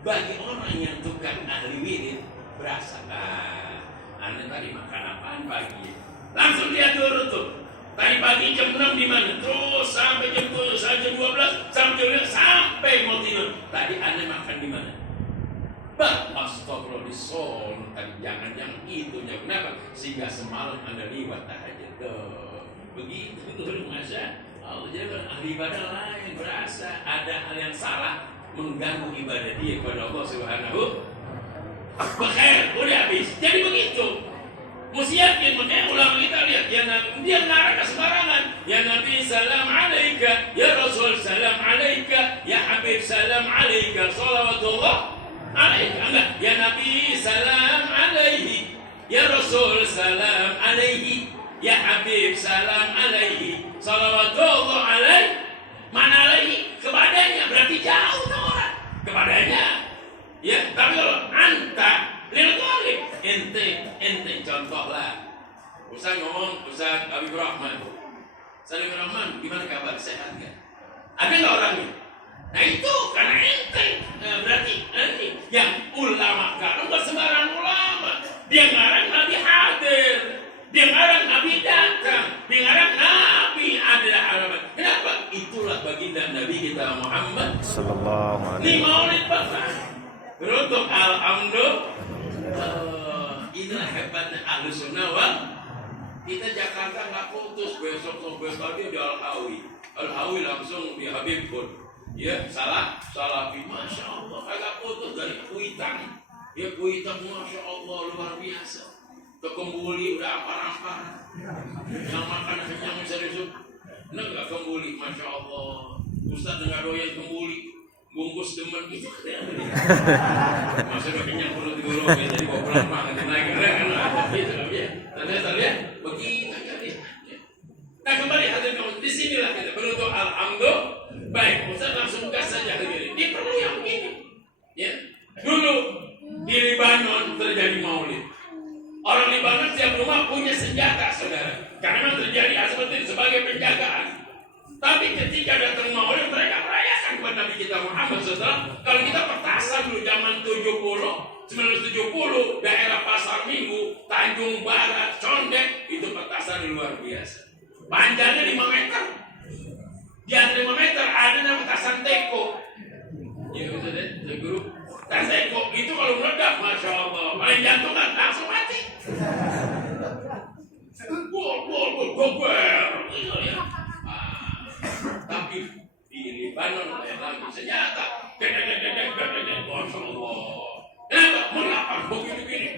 bagi orang yang tukang ahli wirid berasa. Anda tadi makan apaan pagi? Langsung lihat dulu tuh. Tadi pagi jam 6 di mana? Terus sampai jam 12, sampai mau tidur. Tadi Anda makan di mana? Astagfirullahaladzim. Tadi jangan itunya. Kenapa? Sehingga semalam Anda liwat tahajud. Begitu masa. Jadi ahli ibadah lain berasa ada hal yang salah mengganggu ibadah dia kepada Allah Subhanahu. Bakhair, udah habis. Jadi begitu. Mesti yakin, makanya ulama kita lihat ya Nabi, dia ngarang sembarangan. Ya Nabi salam alaika, ya Rasul salam alaika, ya Habib salam alaika, salawatullah alaika. Enggak, ya Nabi salam alaihi, ya Rasul salam alaihi, ya Habib salam alaihi, salawatullah alaihi. Mana alaihi? Kepadanya, berarti jauh tuh orang. Kepadanya. Ya, tapi kalau anta lil ghalib, ente contohlah. Ustaz ngomong, Ustaz Habib Rahman. Ustaz Habib Rahman, gimana kabar? Sehat enggak? Ada enggak orangnya? Nah itu karena ente. Berarti nanti yang ulama kan enggak sembarang ulama. Dia ngarang Nabi hadir. Dia ngarang Nabi datang. Dia ngarang Nabi adalah alamat. Kenapa? Itulah baginda Nabi kita Muhammad sallallahu alaihi wasallam. Ini maulid Bapak. Beruntung alhamdulillah. Inilah hebatnya ahlu sunnah wal. Kita Jakarta nggak putus, besok lagi di Al-Hawi langsung di Habib pun. Ya salafi, masya Allah kagak putus dari Kuitang. Ya Kuitang masya Allah luar biasa. Kembuli udah ampar-ampar. Yang makan kenyang bisa disuk. Nggak kembuli, masya Allah. Ustaz nggak doyan kembuli. Bungkus demen itu maksudnya kenyang perlu digorong jadi bawa pulang makan naik kan gitu ya ternyata lihat begitu jadi. Nah kembali hadir kamu di sinilah kita beruntung alhamdulillah. Baik Ustaz langsung gas saja begini. Ini perlu yang begini ya. Dulu di Libanon terjadi maulid. Orang Libanon setiap rumah punya senjata saudara karena memang terjadi seperti itu sebagai penjagaan. Tapi ketika datang maulid mereka merayakan kepada Nabi kita Muhammad SAW. Kalau kita petasan dulu zaman 1970 daerah Pasar Minggu, Tanjung Barat, Condet itu petasan luar biasa. Panjangnya 5 meter. Di atas 5 meter ada namanya petasan teko. Ya betul deh, guru. Petasan teko itu kalau meledak, masya Allah, paling jantungan langsung mati. Gober. Tapi di Libanon lagi senjata. Masya Allah. Kenapa begini?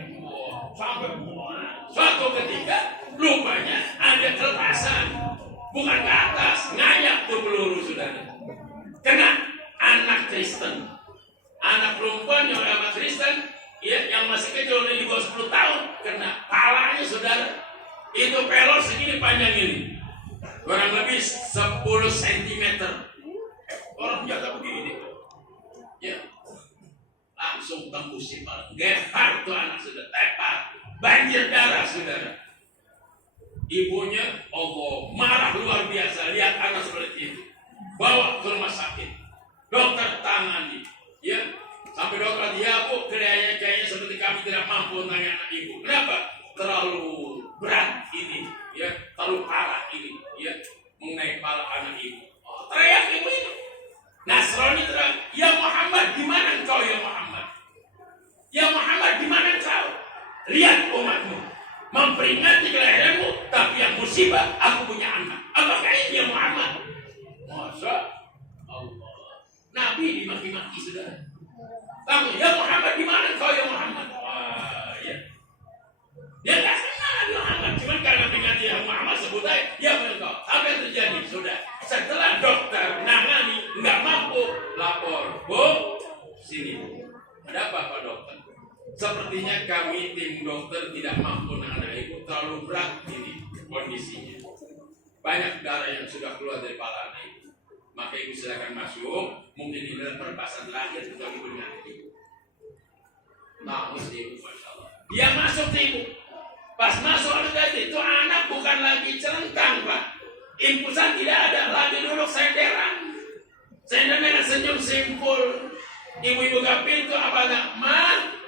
Sampai suatu ketika rupanya ada kelpasan. Bukan ke atas, ngayak tuh peluru saudara. Kena anak Kristen. Anak perempuan yang agama Kristen ya, yang masih kecil di bawah 10 tahun kena palanya saudara. Itu pelor segini panjang ini. Kurang lebih 10 cm. Orang jaga begini. Ya. Langsung tembus si palang. Gepar tuh anak sudah tepar. Banjir darah saudara. Ibunya Allah marah luar biasa. Lihat anak seperti itu. Bawa ke rumah sakit. Dokter tangani. Ya. Sampai dokter dia bu, kayaknya seperti kami tidak mampu menangani anak ibu. Kenapa? Terlalu berat ini. Ya, terlalu parah ini. Ya, mengenai kepala anak ibu. Oh, teriak ibu ini. Nasrani teriak, ya Muhammad, di mana engkau ya Muhammad? Ya Muhammad, di mana engkau? Lihat umatmu memperingati kelahiranmu, tapi yang musibah aku punya anak. Apakah ini ya Muhammad? Masya Allah. Nabi dimaki-maki sudah. Kamu ya Muhammad, di mana engkau ya Muhammad? Ya. Dia nggak kenal Muhammad, cuma karena peringati yang Muhammad sebut aja, ya engkau. Apa yang terjadi? Sudah. Setelah dokter nangani nggak mampu, lapor, Bu, sini. Ada apa Pak Dokter? Sepertinya kami tim dokter tidak mampu menangani ibu, terlalu berat ini kondisinya. Banyak darah yang sudah keluar dari kepala ibu. Maka ibu silakan masuk. Mungkin ini adalah perpasan terakhir untuk ibu dengan ibu. Nah, ibu, masya Allah. Dia masuk ibu. Pas masuk itu anak bukan lagi celentang Pak. Infusan tidak ada, lagi duduk senderan. Senderan dengan senyum simpul. Ibu-ibu ke pintu apa enggak?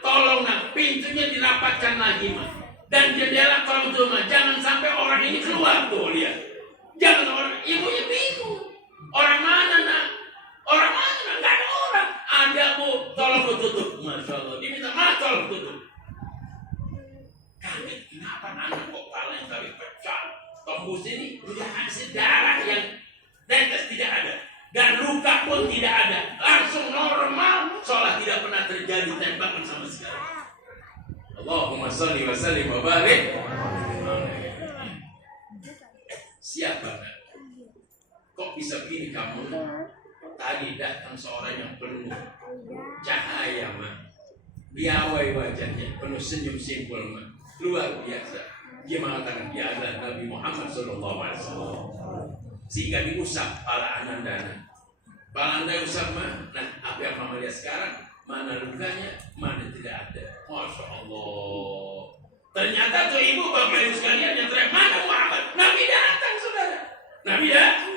Tolong nak, pintunya dirapatkan lagi mah. Dan jendela tolong tuh mah. Jangan sampai orang ini keluar tuh lihat. Jangan orang, ibunya bingung. Orang mana nak? Orang mana nak? Nggak ada orang. Ada bu, tolong lu tutup. Masya Allah, diminta maaf tolong tutup. Kaget, kenapa anak kok yang tadi pecah? Tembus ini udah hasil darah yang tetes tidak ada. Dan luka pun tidak ada. Langsung normal, seolah tidak pernah terjadi tembakan sama sekali. Allahumma sholli wa sallim wa barik. Siapa nak? Kok bisa begini kamu? Tadi datang seorang yang penuh cahaya mah. Piawai wajahnya, penuh senyum simpul mah. Luar biasa. Dia mengatakan dia adalah Nabi Muhammad SAW. Sehingga diusap pala Anandana. Pala Anda usap mah. Nah, apa yang mama lihat sekarang? Mana lukanya, mana tidak ada. Masya Allah. Ternyata tuh ibu bapak ibu sekalian yang teriak, mana Muhammad? Nabi datang saudara. Nabi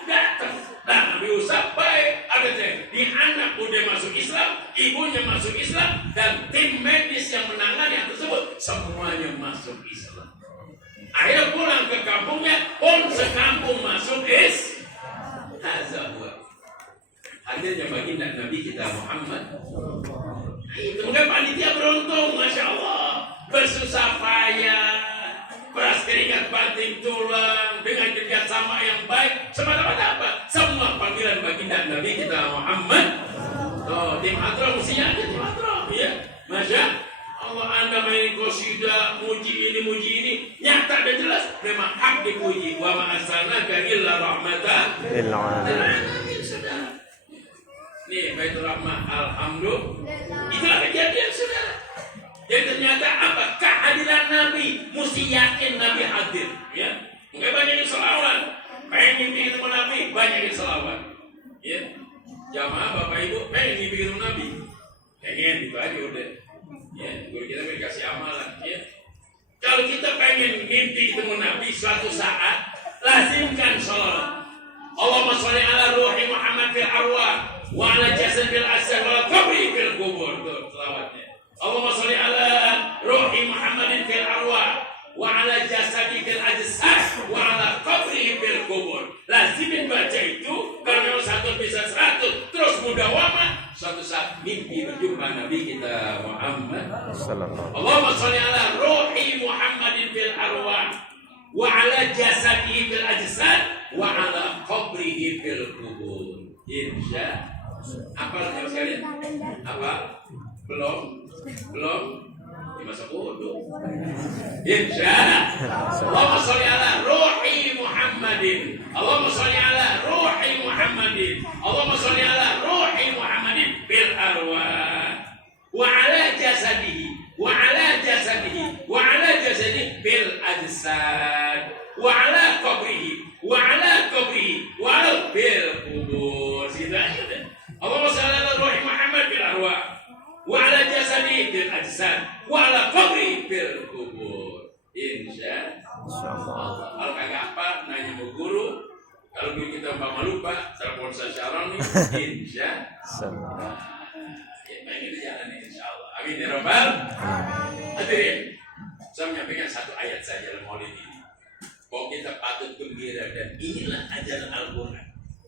datang. Nah, Nabi usap baik. Ada di anak udah masuk Islam, ibunya masuk Islam, dan tim medis yang menangani yang tersebut semuanya masuk Islam. Akhirnya pulang ke kampungnya, pun sekampung masuk Islam. Hadirnya baginda Nabi kita Muhammad. Itu mungkin panitia beruntung, masya Allah, bersusah payah, beras keringat banting tulang dengan kerjasama yang baik. Semata-mata apa? Semua panggilan baginda Nabi kita Muhammad. Oh, tim hadroh mestinya ada tim hadroh, ya, masya Allah. Anda main qasidah, muji ini, nyata dan jelas memang hak dipuji. Wa ma arsalnaka illa rahmatan lil alamin, saudara. Nih, Baitur Rahmah, alhamdulillah. Itulah kejadian saudara. Jadi ternyata apa? Kehadiran Nabi, mesti yakin Nabi hadir. Ya, mungkin banyak yang selawat. Pengen mimpi ketemu Nabi, banyak yang selawat. Ya, jamaah bapak ibu pengen mimpi ketemu Nabi. Pengen itu aja udah. Ya, guru kita kasih amalan. Ya, kalau kita pengen mimpi ketemu Nabi suatu saat, lazimkan sholat. Allahumma sholli ala ruhi Muhammad fil arwah wa ala jasad fil asar wa qabri fil kubur. Tuh selawatnya. Allahumma sholli ala ruhi Muhammadin fil arwah wa ala jasadi fil ajsad wa ala qabri fil kubur. Lazimin baca itu. Kalau memang satu bisa 100 terus mudawamah, suatu saat mimpi berjumpa Nabi kita Muhammad. Allahumma sholli ala ruhi Muhammadin fil arwah wa ala jasadi fil ajsad wa ala qabrihi fil kubur. Insya apa yang sekalian? Apa? Belum? Di masa bodoh. Insya Allahumma sholli ala ruhi Muhammadin. Allahumma sholli ala ruhi Muhammadin. Allahumma sholli ala ruhi Muhammadin bil arwah wa ala jasadihi wa ala jasadihi wa ala jasadihi bil ajsad wa ala qabrihi wa ala qabrihi wa ala bil kubur. Situ aja deh. Allahumma sholli ala ruhi Muhammad bil arwah wa ala jasadi bil ajsad wa ala qabri bil kubur. Insyaallah. Kalau kagak apa nanya sama guru, kalau kita umpama lupa telepon secara nih. Insyaallah. Ya ini jalan insyaallah. Amin ya rabbal alamin. Saya menyampaikan satu ayat saja dalam maulid ini. Bahwa kita patut gembira dan inilah ajaran Al-Quran.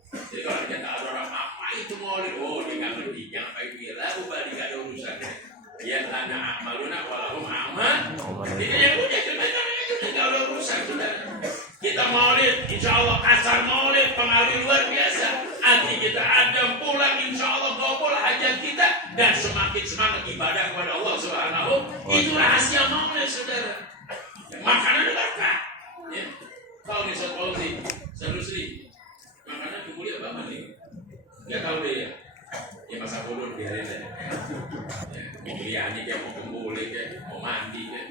Jadi kalau kita ada orang apa itu maulid, oh dia nggak ngerti, jangan pakai gila, ubah nggak ada urusannya. Ya lana amaluna walahum amal. Jadi yang udah ceritanya itu nggak ada urusan sudah. Kita maulid, insya Allah asar maulid pengaruh luar biasa. Nanti kita ada pulang, insya Allah gobol hajat kita dan semakin semangat ibadah kepada Allah Subhanahu. Itu rahasia maulid saudara. Makanan berkah. Ya, tahu nih Ustaz Fauzi, Ustaz Rusli, makanan kuliah apa nih? Nggak tahu deh ya. Ya masa bodoh biarin aja. Kuliahnya kayak mau kumpulin kayak mau mandi kayak,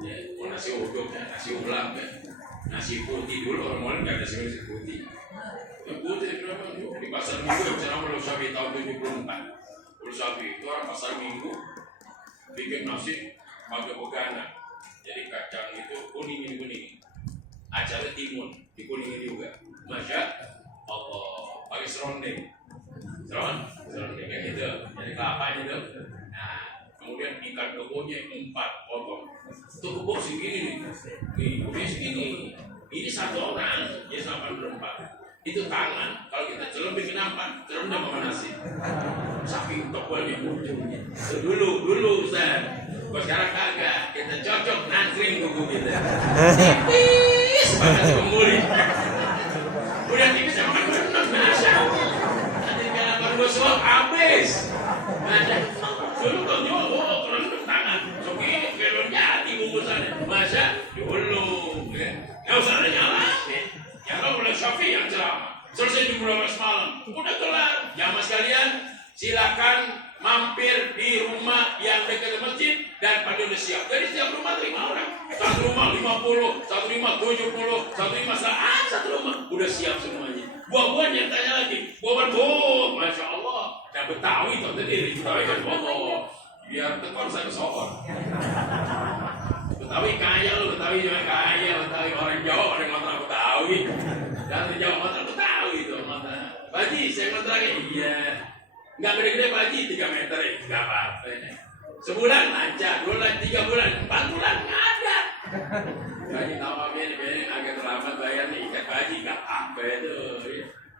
ya, mau nasi uduk kayak nasi ulam kayak, nasi putih dulu orang mulai nggak ada nasi putih. Yang putih berapa? Di pasar minggu yang saya nampak Sapi tahun 74. Sapi itu orang pasar minggu bikin nasi pakai begana. Jadi kacang itu kuning. Acaranya timun, dikuningin juga. Masya Allah, pakai serondeng. Seron kayak gitu. Jadi kelapa itu. Nah, kemudian ikan kebunnya 4 potong. Itu kebun segini nih segini. Ini satu orang, dia sampai berempat. Itu tangan, kalau kita celem bikin apa? Celemnya kemana sih? Saking tebalnya. Dulu Ustaz. Kalau sekarang kagak, kita cocok nangkring kuku kita. Tipis banget kemuli. Udah tipis sama berenang biasa. Nanti kalau baru suap habis. Ada dulu kalau jual, kerendam tangan. Soalnya kelonnya hati bungkusannya. Masa dulu, nggak usah ada nyala. Yang kalau bulan Syafi'i yang ceramah. Selesai di bulan malam, udah kelar. Jamaah sekalian, silakan mampir di rumah yang dekat masjid dan pada udah siap. Jadi setiap rumah 5 orang. Satu rumah 50, satu rumah 70, satu rumah 100, satu rumah udah siap semuanya. Buah-buahan yang tanya lagi, buah-buahan, masya Allah. Dan Betawi itu sendiri, Betawi kan bohong. Biar tekor saya soal. Betawi kaya loh, Betawi jangan kaya, Betawi orang Jawa orang Matra Betawi. Dan di Jawa Matra Betawi itu Matra. Baji, saya Matra iya. Nggak gede-gede Baji 3 meter ya, nggak apa-apa. Sebulan lancar, 2 bulan, 3 bulan, 4 bulan nggak ada. Baji tahu apa ini agak terlambat bayar nih ikat Baji nggak apa itu.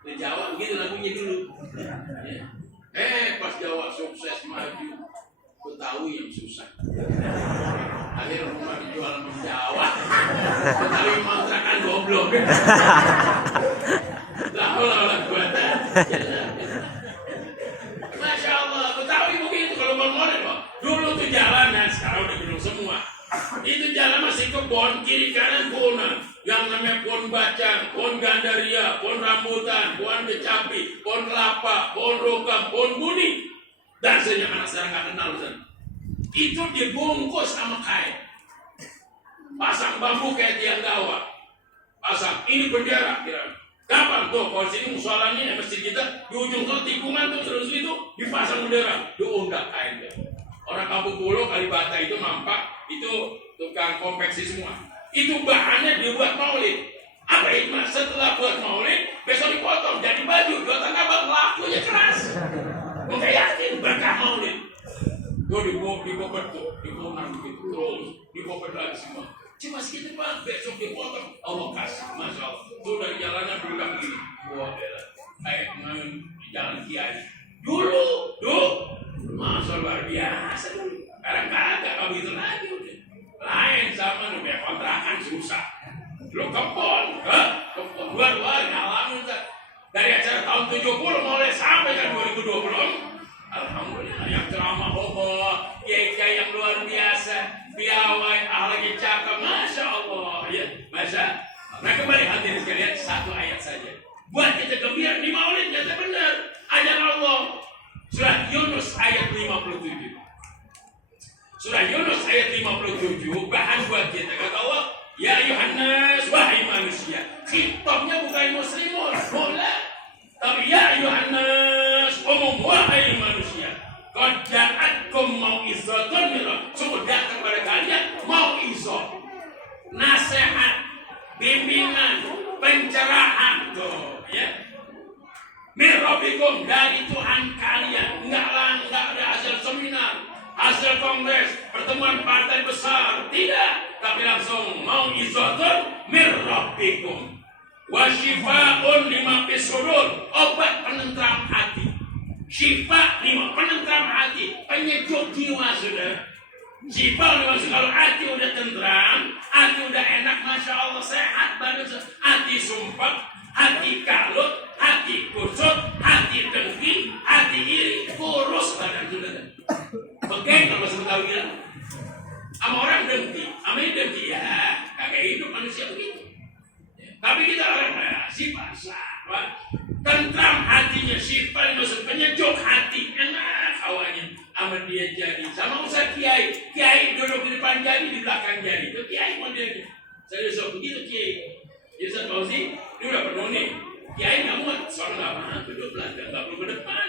Di Jawa begitu lagunya dulu. Pas Jawa sukses maju, Betawi yang susah. Akhirnya rumah dijual sama Jawa. Betawi kontrakan goblok. Lah buatan. Masya Allah, Betawi begitu kalau mal-malan Pak. Dulu tuh jalanan, sekarang udah gedung semua. Itu jalan masih kebon, kiri kanan pohonan. Yang namanya pohon bacang, pohon gandaria, pohon rambutan, pohon kecapi, pohon kelapa, pohon rokam, pohon kuning. Dan senyap anak sekarang nggak kenal Ustaz. Itu dibungkus sama kain. Pasang bambu kayak tiang gawat. Pasang, ini bendera kira. Kapan tuh kalau sini musolanya masjid kita di ujung tuh tikungan tuh terus itu dipasang bendera, diundak kain tuh. Orang Kampung Pulau Kalibata itu nampak itu tukang konveksi semua. Itu bahannya dibuat maulid. Apa hikmah? Setelah buat maulid, besok dipotong jadi baju. Dua tangga bang lakunya keras. Mereka yakin berkah maulid. Tuh dibobet tuh, diponang begitu terus, dibobet lagi semua. Cuma segitu bang, besok dipotong. Allah kasih, masya Allah. Tuh dari jalannya bergerak gini. Wah, kayak main di jalan Kiai. Dulu, masa luar biasa dulu. Sekarang kagak begitu lagi udah. Lain sama namanya kontrakan susah. Lo kebon, dua ngalamin dari acara tahun 70 mulai sampai kan 2020. Alhamdulillah yang ceramah kiai-kiai yang luar biasa, piawai, ahli cakap, masya Allah, ya, masya. Nah kembali hadirin sekalian satu ayat saja. Buat kita gembira di maulid kata benar. Ajar Allah. Surah Yunus ayat 57. Surah Yunus ayat 57 bahan buat kita kata Allah, ya Yohanes wahai manusia. Khitabnya bukan muslimun, boleh. Tapi ya Yohanes umum wahai manusia. Qad ja'atkum mau'izatun min Rabbikum. Sungguh datang kepada kalian mau'izah. Nasihat, bimbingan, pencerahan tuh, ya. Min Rabbikum dari Tuhan kalian. Enggak ada hasil seminar, hasil kongres, pertemuan partai besar, tidak, tapi langsung mau'izatun min Rabbikum. Wa syifa'un lima fis sudur, obat penentram hati. Syifa lima penentram hati, penyejuk jiwa sudah. Syifa lima kalau hati udah tentram, hati udah enak, masya Allah sehat badan, hati sumpah, hati kalut, hati kusut, hati dengki, hati iri, kurus badan sudah. Oke, kalau sebentar bilang, sama orang dengki, sama ini dengki ya, kagak hidup manusia begitu. Tapi kita orang sifat sahabat, tentram hatinya, sifat maksud penyejuk hati, enak awalnya. Amat dia jadi sama Ustaz Kiai duduk di depan jadi, di belakang jadi. Itu Kiai modelnya. Saya suruh begitu Kiai. Ustaz Fauzi, dia udah penuh nih. Kiai nggak muat, soalnya nggak paham duduk belakang, nggak perlu ke depan.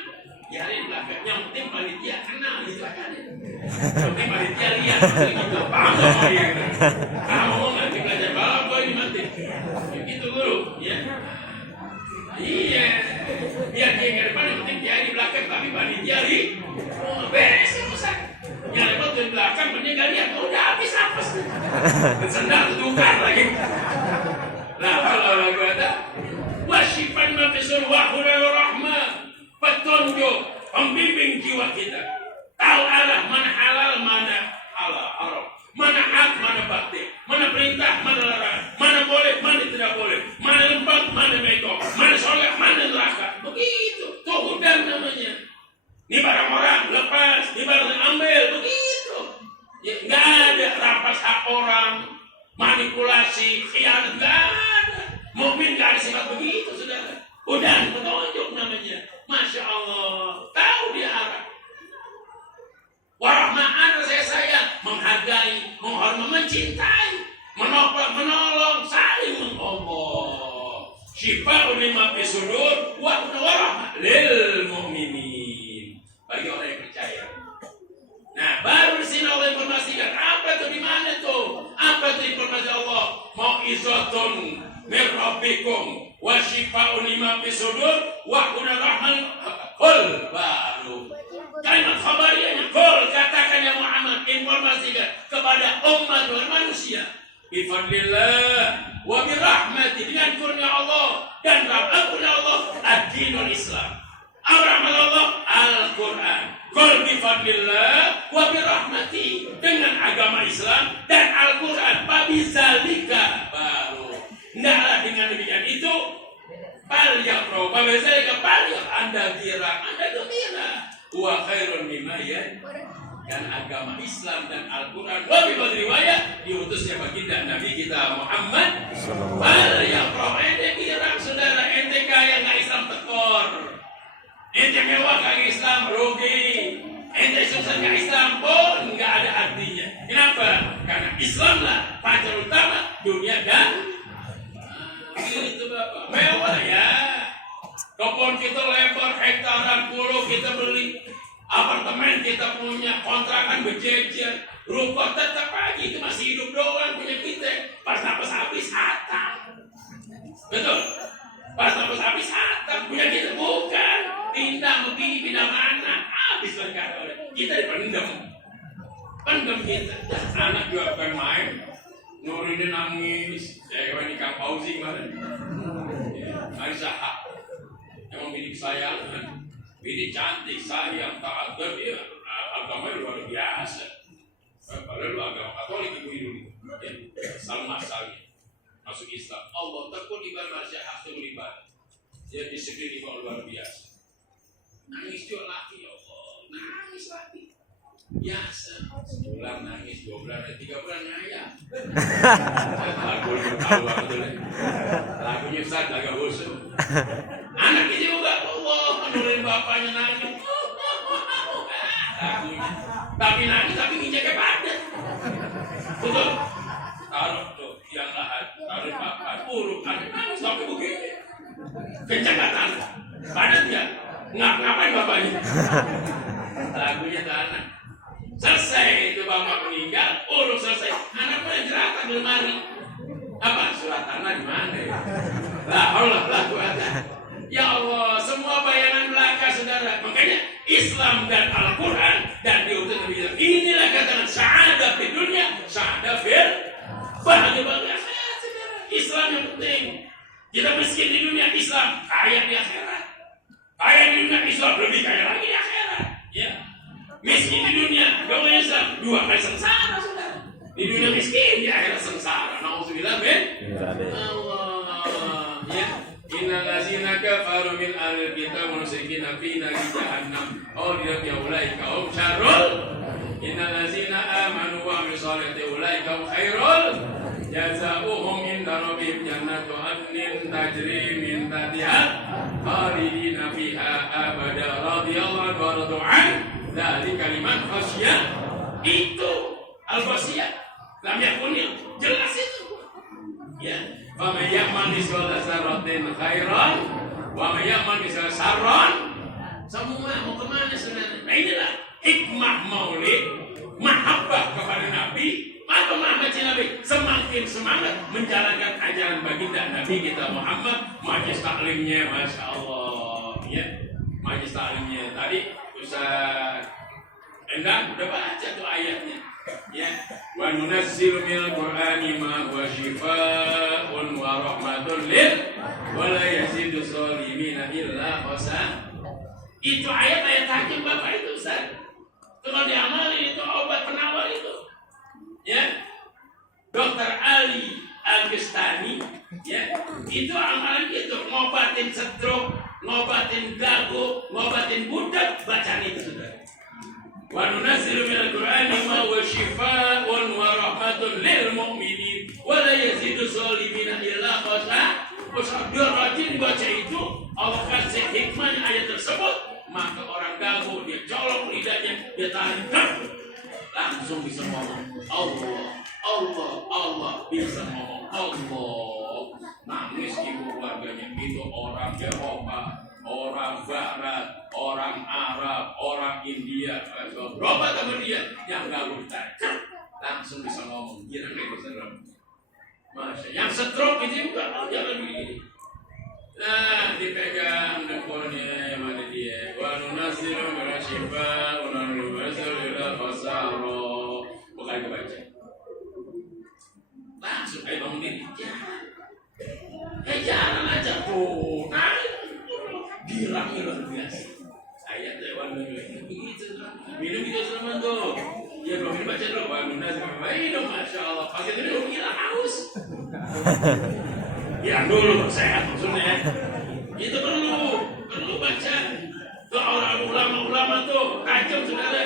Kiai di belakang. Yang penting panitia kenal gitu aja. Yang penting panitia lihat, gitu. Paham nggak mau dia? Kamu nanti belajar balap, gue ini mati. Gitu guru, ya. Iya. Biar Kiai ke depan, yang penting Kiai di Sendal tukar lagi. Nah, kalau kata wasifan mafisur wahulul rahmah, petunjuk pembimbing jiwa kita. Tahu arah mana halal, mana haram, mana hak, mana batil, mana perintah, mana larangan, mana boleh, mana tidak boleh, mana lembang, mana bengkok, mana soleh, mana neraka. Begitu, itu hudan namanya. Ini barang orang lepas, ini barang ambil, begitu. Ya, nggak ada rampas hak orang, manipulasi, khianat, nggak ada. Mukmin nggak ada sifat begitu, saudara. Hudan petunjuk namanya. Masya Allah, tahu dia arah. Warahma'an saya menghargai, menghormati, mencintai, menopang, menolong, saling mengomong. Syifa'un lima fi sudur wa rahmah lil mu'minin. Bagi orang yang percaya. Nah, baru di sini Allah informasikan apa itu, di mana tuh? Apa itu informasi Allah? Mau'izatun min rabbikum wa syifa'un lima fi sudur wa rahmah kul baru. Kalimat khabariyahnya, kul katakan ya Muhammad, informasikan kepada umat manusia. Bifadlillah wa birahmati, dengan kurnia Allah dan rahmatnya Allah, ad-dinul Islam. Rahmat Allah Al-Quran. Kul bifadlillah wa birahmati, dengan agama Islam dan Al-Quran. Babizalika baru. Tidaklah dengan demikian itu bal yakro, babizalika bal yak, Anda gembira. Wa khairun mimma dan agama Islam dan Al-Quran wa bi riwayat diutusnya baginda Nabi kita Muhammad. Bal yakro, ente kira saudara, ente kaya nggak Islam tekor, ente mewah nggak Islam rugi, ente sukses nggak Islam pun nggak ada artinya. Kenapa? Karena Islamlah pacar utama dunia dan itu Bapak. Mewah ya. Kebun kita lebar, hektaran pulau kita beli, apartemen kita punya, kontrakan berjejer, rupa tetap aja itu masih hidup doang punya kita. Pas napas habis atap, betul? Pas napas habis atap punya kita bukan. Pindah begini, pindah mana, habis berkata kita dipendam, pendam kita. Anak juga bukan main, Nurini nangis, saya ini Kang Fauzi kemarin, Aisyah. Emang bidik saya, bidik cantik, sayang, taat, dia agama luar biasa. Padahal lu agama Katolik ibu-ibu, Salma Salih masuk Islam. Allah takut ibadah masyarakat beribadah. Dia disiplin luar biasa. Nangis juga laki, ya Allah, nangis laki. Biasa, sebulan nangis, 2 bulan, 3 bulan ngayap. Lagu tahu betul. Lagunya Ustaz agak bosan. Anak itu juga Allah menurunin bapaknya nangis. Lagunya. Tapi nangis tapi nginjeknya padat. Betul. Taruh tuh yang lahat, taruh bapak, urut nangis tapi begini. Kencang tangan. Padat ya. Ngapain bapaknya? Lagunya tanah. Selesai itu bapak meninggal, urus selesai. Anak mulai jeratan di lemari. Apa surat tanah di mana ya? La quwata. Ya Allah, semua bayangan belaka saudara. Makanya Islam dan Al-Quran dan diutus Nabi. Inilah katakan sa'adah di dunia, sa'adah fil bahagia akhirat saudara. Islam yang penting. Kita miskin di dunia, Islam kaya di akhirat. Kaya di dunia, Islam lebih kaya lagi di akhirat. Ya. Miskin di dunia, agama Islam 2 kali sengsara saudara. Di dunia miskin, di akhirat sengsara. Nauzubillah min Allah. Ya. Innal ladzina kafaru min ahlil kitab musyrikin fi nari jahannam khalidun fiha ulaika hum syarrul. Innal ladzina amanu wa amilus solihati ulaika hum khairul jazaohum inda rabbihim jannatu adnin tajri min tahtiha khalidina fiha abada radhiyallahu anhu wa radu an. Dari kalimat khasyah itu al-khasyah lam yakunil, jelas itu ya. Wa may ya'mal mithqala dzarratin khairan wa may ya'mal mithqala syarran. Semua mau kemana sebenarnya? Nah inilah hikmah maulid, mahabbah kepada Nabi. Apa mahabbah Nabi? Semakin semangat menjalankan ajaran baginda Nabi kita Muhammad. Majlis taklimnya Masya Allah ya. Majlis taklimnya tadi Ustaz Endang udah baca tuh ayatnya Ya, wa nunazzilu minal Qur'ani ma huwa shifaa'un wa rahmatun lil wa la yazidu shalimina illa khasara. Itu ayat-ayat hakim Bapak itu Ustaz. Kalau diamalin itu obat penawar itu. Ya. Dr. Ali Al-Bistani ya, itu amalan itu ngobatin stroke, ngobatin gagu, ngobatin budak, bacaan itu sudah. Wa nunazzilu minal Qur'ani ma huwa shifaa'un wa rahmatun lil mu'minin wa la yazidu shalimina illa khasara. Dia rajin baca itu, Allah kasih hikmahnya ayat tersebut, maka orang gagu dia colok lidahnya, dia tarik langsung bisa ngomong Allah bisa ngomong Allah. Nangis ibu keluarganya itu orang Eropa, orang Barat, orang Arab, orang India, berobat sama dia yang gak bertanya langsung bisa ngomong. Dia nangis Masya, yang stroke itu juga jalan begini. Nah, dipegang depannya yang mana dia. Wa nunazzilu minal shifaa'i wa nunazzilu ila khasara. Bukan kebaca. Langsung ayo bangun diri. Jalan aja tuh. Girang luar biasa. Ayat lewat begitu. Minum itu teman tuh. Ya belum dibaca dulu. Wa nunazzilu minal Masya Allah. Pakai dulu gila haus. Ya dulu sehat maksudnya. Itu perlu baca. Tuh orang ulama tuh kacau sudah ada.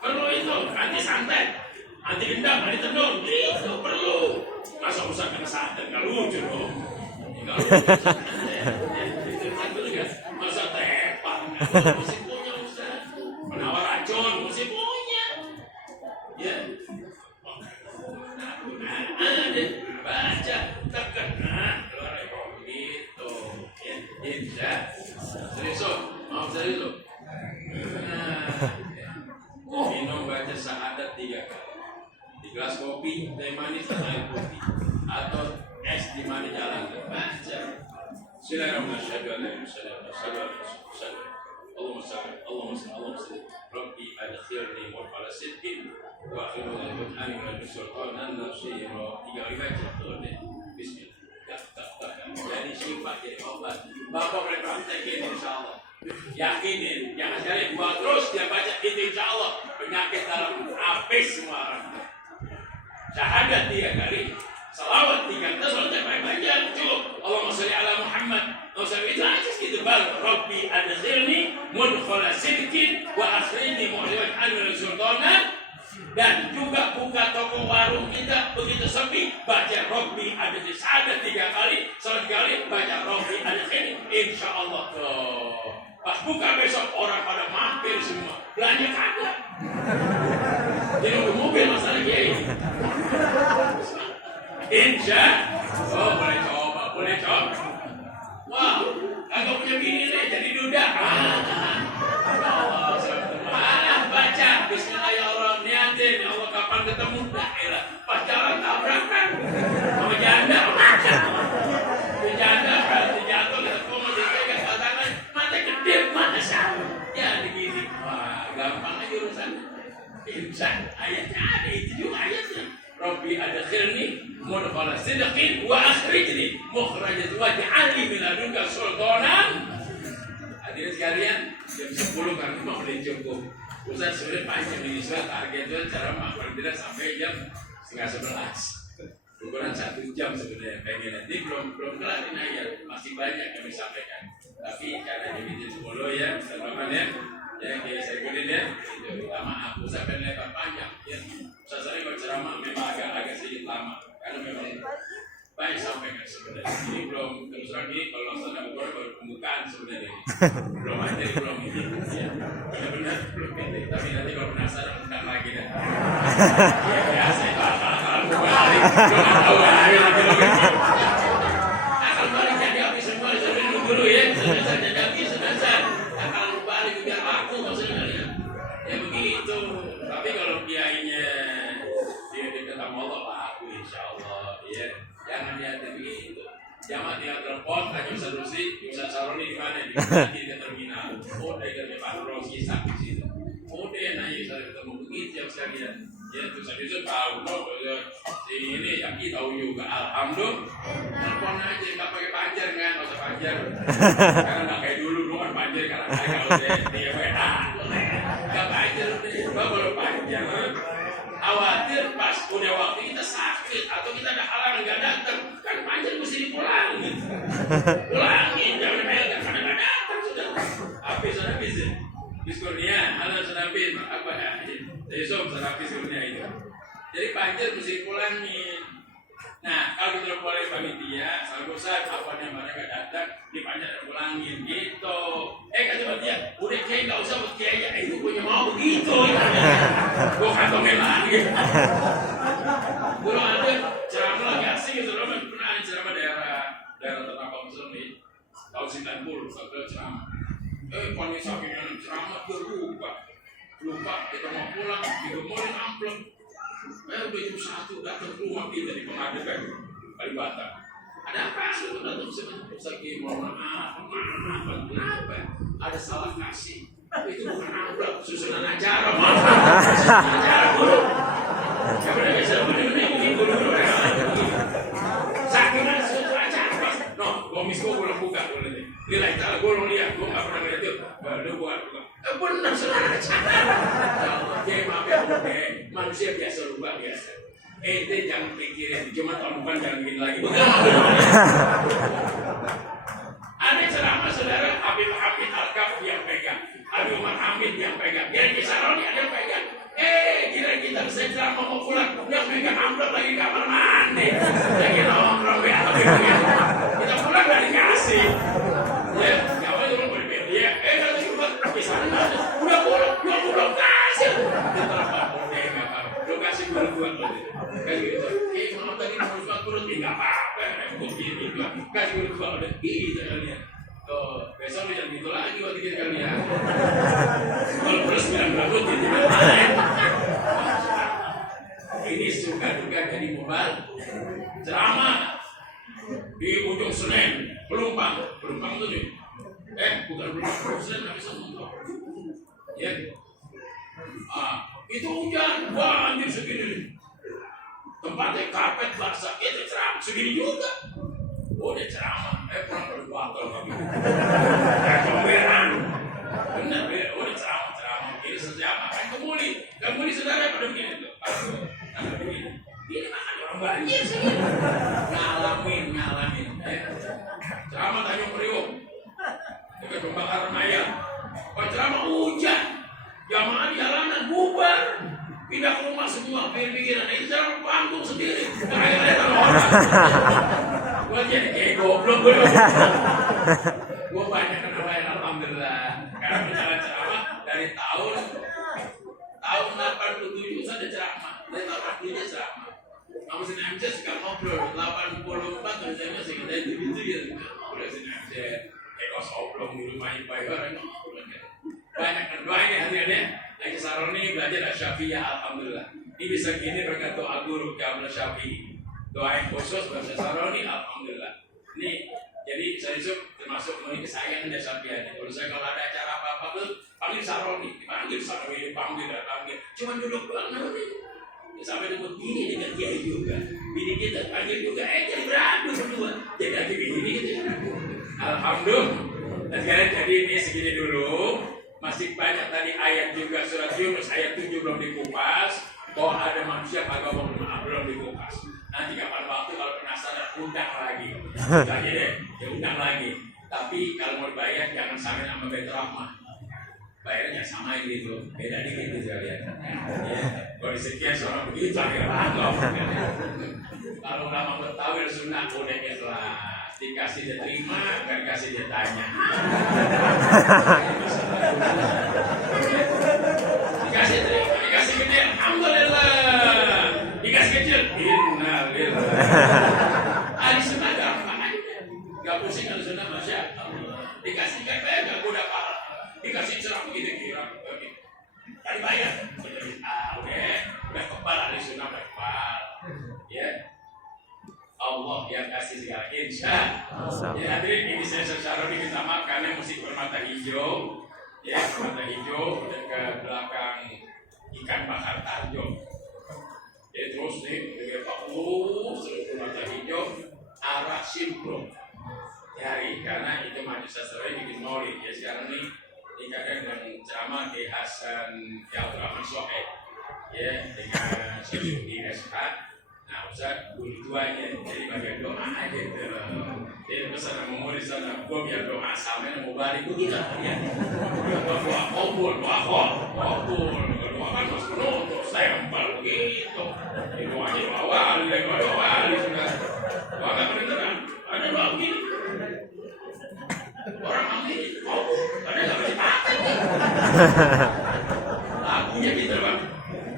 Perlu itu anti santet, anti dendam, anti tendung. Itu perlu. Masa usah kena santet nggak lucu dong. Masa tepang mesti punya usah. Penawar racun mesti punya. Ya. Baca tekan keluar gitu ya bisa serius mau serius minum baca syahadat 3 kali di gelas kopi teh manis atau air putih atau es di mana jalan baca Bismillahirrahmanirrahim Allahumma salli Rabbi adkhilni mudkhala sidqin wa akhirna al-Qur'an wa al-sultanan nasira. 3 kali baca tuh deh. Bismillah. Jadi sifat jadi obat. Bapak boleh praktekin insyaallah. Yakinin, jangan sekali buat terus dia baca itu insyaallah penyakit dalam habis semua orang. Syahadat 3 kali. Salawat 3 kali. Soalnya baca cukup. Allahumma shalli ala Muhammad. Itu aja gitu bal. Rabbi adkhilni mudkhala sidqin wa akhrijni mu'liwat anil sultanan. Dan juga buka toko warung kita begitu sepi baca Rabbi adkhilni syahadat 3 kali, salat 3 kali baca Rabbi adkhilni insyaallah. Pas buka besok orang pada mampir semua. Belanja kagak. Jadi untuk mobil masalah kiai. Boleh coba. Wah, kagak punya bini deh, jadi duda. Baca Bismillahirrahmanirrahim. Niatin, Allah kapan ketemu? Daerah. Pas jalan tabrakan. Sama janda, baca. Janda berarti jatuh, lihat kok masih pegang tangan. Mata kedip, mata sama. Ya begini. Wah, gampang aja urusan. Insan, ayatnya ada, itu juga ayatnya. Rabbi adkhilni mudkhala sidqin wa akhrijni mukhrajat waj'alni min ladunka sultanan. Hadirin sekalian, jam 10 kami mau cukup. Ustaz sebenarnya panjang ini targetnya cara makan tidak sampai jam 10:30. Ukuran 1 jam sebenarnya pengen nanti belum kelar ini ayat masih banyak kami sampaikan. Tapi caranya bikin 10 ya, teman-teman ya. Yang saya ikutin ya, itu lama aku sampai lebar panjang ya. Saya sering berceramah memang agak sedikit lama karena memang banyak sampaikan sebenarnya. Ini belum terus lagi kalau sana baru pembukaan sebenarnya ini. Belum materi belum ini ya. Benar belum ini. Tapi nanti kalau penasaran undang lagi deh. Ya saya bakal balik. Jangan tahu lagi akan balik jadi habis semua sebelum dulu ya. Sudah jadi habis sudah akan balik biar aku maksudnya ya begitu. Tapi kalau kiainya dia dekat sama Allah aku insyaallah ya. Jangan lihat begitu. Jangan dia telepon tanya Ustaz Rusdi, Ustaz Saroni di mana di terminal. Oh, dia kerja Pak Rosi sakit situ. Oh, dia nanya saya ketemu begitu jam sekalian. Ya itu saya tahu loh, ini yang kita tahu juga. Alhamdulillah, telepon aja nggak pakai pajar kan, nggak usah pajar. Karena nggak kayak dulu kan pajar karena saya udah WA, nggak pajar udah baru pajar. Khawatir pas udah waktu kita sakit atau kita ada halangan nggak datang, kan pajar mesti dipulangin, jangan main karena nggak datang sudah. Habis ya. Diskurnia, halo senapin, apa ya? Jadi senapin diskurnia itu. Jadi pajar mesti pulangin. Nah, kalau kita boleh panitia, kalau bosan apa namanya nggak datang, di pajar pulangin gitu. Kata dia, udah kiai nggak usah buat kiai ya, itu punya mau begitu. Gue kantongin lagi. Dulu ada ceramah lagi asing gitu, loh pernah ada ceramah daerah tentang kaum Muslim nih, tahun 90 sampai ceramah. Panitia saking ceramah dia lupa kita mau pulang digomolin amplop. Udah jam 1 datang ke rumah kita di Pengadegan Kalibata. Ada apa sih itu datang segi mau maaf kenapa? Ada salah kasih. Itu bukan amplop susunan acara acara dulu. Ya udah bisa begitu dulu. Saking acara. Komis gue belum buka dulu nih. Nilai tahu gue belum lihat, gue nggak pernah lihat itu. Baru buat benar saudara. Oke, maaf ya, oke. Manusia biasa lupa biasa. Ente jangan pikirin, cuma tahun depan jangan bikin lagi. Ada ceramah saudara, Habib Hamid Al-Kaf yang pegang, Habib Umar Hamid yang pegang, Kiai Kisaroni ada yang pegang. Kira kita bisa ceramah mau pulang, yang pegang amplop lagi kamar mandi, lagi nongkrong ya. Kita pulang nggak dikasih. Ya, nyawa itu belum berbeda. Kalau cuma kisahnya udah pulang kasih. Lo kasih bantuan lo. Kasih gitu. Maaf tadi mau turun nggak apa-apa. Begini juga. Kasih bantuan udah gitu kalian. Besok lo jangan gitu lagi waktu kita kalian. Kalau plus 9 berabut gitu. Ini suka-duka jadi mobile ceramah di ujung Senen, Pelumpang tuh nih. Bukan Pelumpang, Senen nggak bisa ngomong. Ya, itu hujan, banjir segini. Tempatnya karpet basah, itu ceramah segini juga. Dia ceramah, pulang pada batal kami. Kemerang, benar dia ceramah. Ini sejam akan kemuli saudara pada begini tuh. Ini makan orang banjir sih. Ngalamin. Ceramah Tanjung Priok. Dekat pembakaran ayam. Ceramah hujan. Jamaah di jalanan bubar. Pindah ke rumah semua. Pikiran itu ceramah panggung sendiri. Kayak orang. Gua jadi kayak goblok. Gua banyak kenapa ya alhamdulillah. Karena bicara ceramah dari tahun 87 saya ceramah. Dari tahun 87 ceramah. Kamu sini MC suka ngobrol 84 misalnya sekitar itu ya ngobrol sini MC kos oblong di rumah ibai orang ngobrol banyak kan doanya hati-hati lagi Saroni belajar Syafi'iyah alhamdulillah ini bisa gini berkat doa guru Jamal Syafi'i doa yang khusus bahasa Saroni alhamdulillah ini jadi saya termasuk ini kesayangan dari Syafi'iyah kalau ada acara apa-apa tuh panggil Saroni dipanggil cuma duduk doang nanti sampai nemu bini dengan kiai juga, bini kita panggil juga, jadi beradu berdua, jadi lagi bini gitu. Alhamdulillah. Dan sekarang jadi ini segini dulu, masih banyak tadi ayat juga surat Yunus ayat 7 belum dikupas, bahwa ada manusia kagak mau maaf belum dikupas. Nanti kapan waktu kalau penasaran undang lagi, undang lagi. Tapi kalau mau dibayar jangan sampai sama Baitur Rahmah. Bayarnya sama gitu, beda dikit gitu kalian. Kalau sekian seorang begitu akhirnya kalau lama Betawi sunnah udah ikhlas, dikasih dia terima, kan dikasih dia tanya. Dikasih terima, dikasih gede, alhamdulillah. Dikasih kecil, innalillah. Ahli sunnah gampang aja, nggak pusing ahli sunnah masya Allah. Dikasih kayak nggak mudah parah. Dikasih ceramah gitu kira tadi bayar udah kebal ahli sunnah kebal ya Allah yang kasih segala insya ya hadirin ini saya secara minta maaf karena musik bermata hijau ya bermata hijau ke belakang ikan bakar Tarjo muslim dengan fokus seluruh mata hijau arah simplon dari karena itu majelis sastra bikin maulid ya sekarang nih dikadang dengan ceramah di Hasan Abdurrahman Sohaib ya dengan di SK. Nah Ustaz tujuannya jadi bagian doa aja jadi pesan mau di sana gua biar doa sampai mau balik begitu ya doa kabul doa kan mas penuh stempel begitu doanya doa wali sudah doa nggak beneran ada doa begini orang ambil kabul ada nggak berdipakai lagunya gitu bang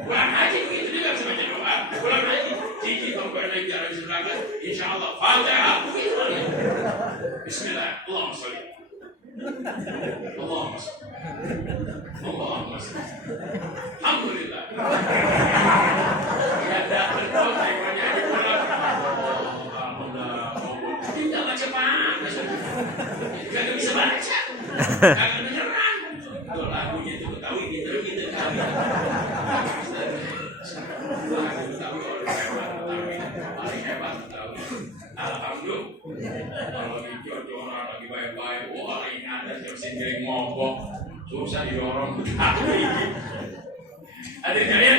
pulang aja begitu dia nggak bisa baca doa pulang aja Cici tombol lagi jalan silakan, insya Allah Fatihah begitu ya. Bismillah, Allahumma sholli, Allahumma sholli, Alhamdulillah. Ya dah berdoa banyak pulang. Tidak baca panas, tidak bisa baca, jangan menyerang. Tuh lagunya itu tahu gitu. Alhamdulillah, kalau di orang lagi baik-baik, wah ini ada yang sendiri ngobok, susah didorong. Hadirin kalian,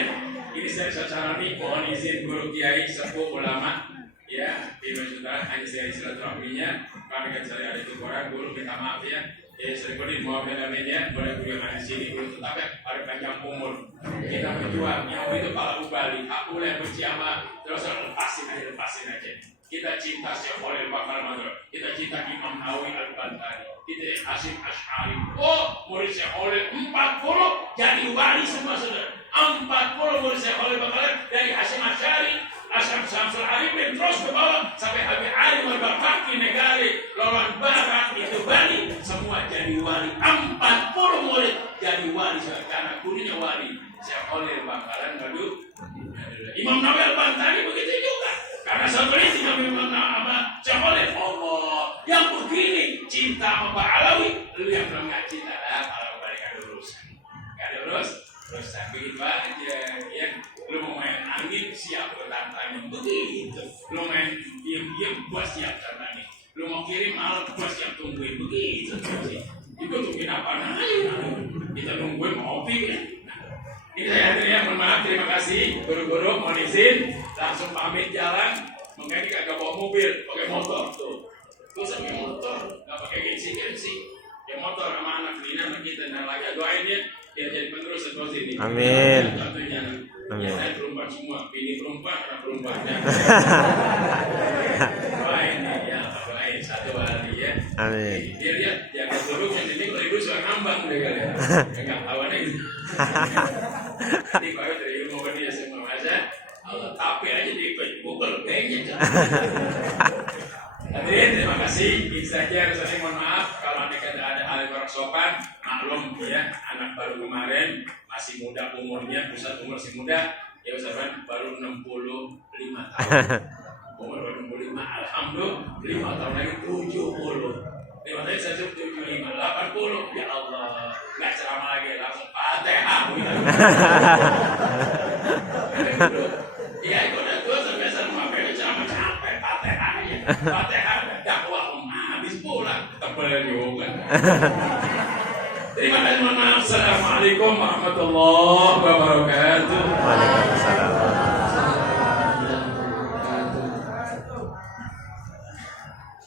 ini saya Syarani, mohon izin guru kiai sepuh ulama, ya di Saudara hanya saya silaturahminya, kami kan saya ada di koran guru minta maaf ya. Sering mau media, boleh guru yang ada di sini guru tetapi ada panjang umur. Kita berjuang, yang itu kalau ubali, aku yang benci sama terus lepasin aja. Kita cinta Syekh Khalil Bakar Madra, kita cinta Imam Nawawi Al-Bantani, kita Hasyim Asy'ari. Oh, murid Syekh Khalil 40 jadi wali semua saudara. 40 murid Syekh Khalil Bakar dari Hasyim Asy'ari, Asy'am Syamsul Arifin terus ke bawah sampai Habib Ali Al-Baqi Negari, Lawan Barat itu Bali semua jadi wali. 40 murid jadi wali karena gurunya wali. Syekh Khalil Bakaran waduh. Imam Nawawi Al-Bantani begitu juga. Karena satu ini Imam Nawawi Syekh Khalil Allah yang begini cinta sama Pak Alawi, lu yang belum nggak cinta lah kalau balik ada terus begitu aja ya. Lu mau main angin siap bertantangin begitu. Lu main diam gua siap tantangin. Lu mau kirim alat gua siap tungguin begitu sih. Itu tungguin apa namanya? Kita nungguin ngopi kan. Ini saya ya, mohon maaf, terima kasih guru-guru, mohon izin langsung pamit jalan. Mungkin kagak bawa mobil, pakai motor tuh. Tuh sampai motor, nggak pakai gengsi. Ya motor sama anak ini anak kita dan lagi doain ya, biar jadi penerus terus ini. Amin. Ya saya perempuan semua, ini perempuan, anak perempuannya. Doain ya, doain satu hari ya. Amin. Dia lihat, jangan dulu yang ini kalau ibu suka ngambang deh kali ya. Enggak awannya gitu. Nanti kalau dari ilmu dia semua masa Allah tapi aja di Google kayaknya. Hadirin terima kasih. Ini saja saya mohon maaf kalau ada hal yang kurang sopan. Maklum ya anak baru kemarin masih muda umurnya, pusat umur masih muda. Ya usahakan baru 65 tahun. Umur 65 alhamdulillah 5 tahun lagi 70. 5 tahun saya 75 80 ya Allah nggak ceramah lagi langsung Fatihah. Iya itu udah tua biasa ngapain ceramah capek Fatihah aja. Fatihah dakwah habis pulang tebel juga. Terima kasih, mohon maaf. Assalamualaikum warahmatullahi wabarakatuh.